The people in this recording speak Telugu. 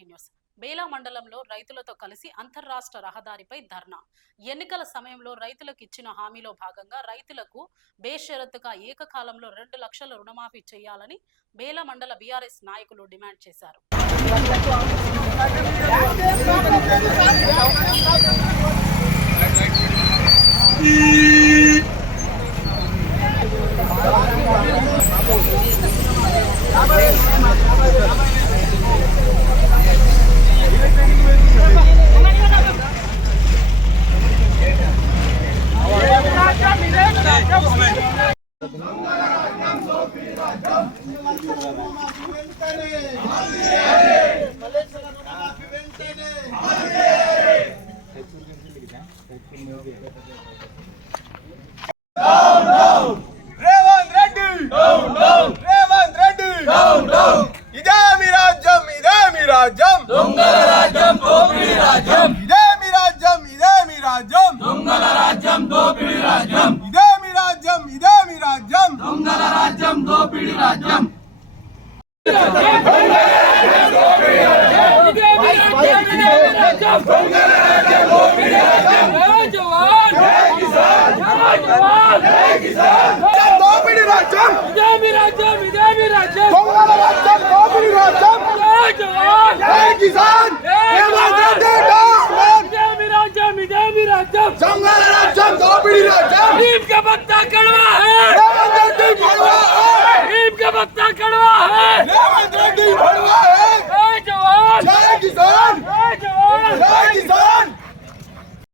కంటిన్యూస్. బేలా మండలంలో రైతులతో కలిసి అంతర్రాష్ట్ర రహదారిపై ధర్నా. ఎన్నికల సమయంలో రైతులకు ఇచ్చిన హామీలో భాగంగా రైతులకు బేషరతుగా ఏకకాలంలో 2 లక్షల రుణమాఫీ చేయాలని బేలా మండల బీఆర్ఎస్ నాయకులు డిమాండ్ చేశారు. जय किसान।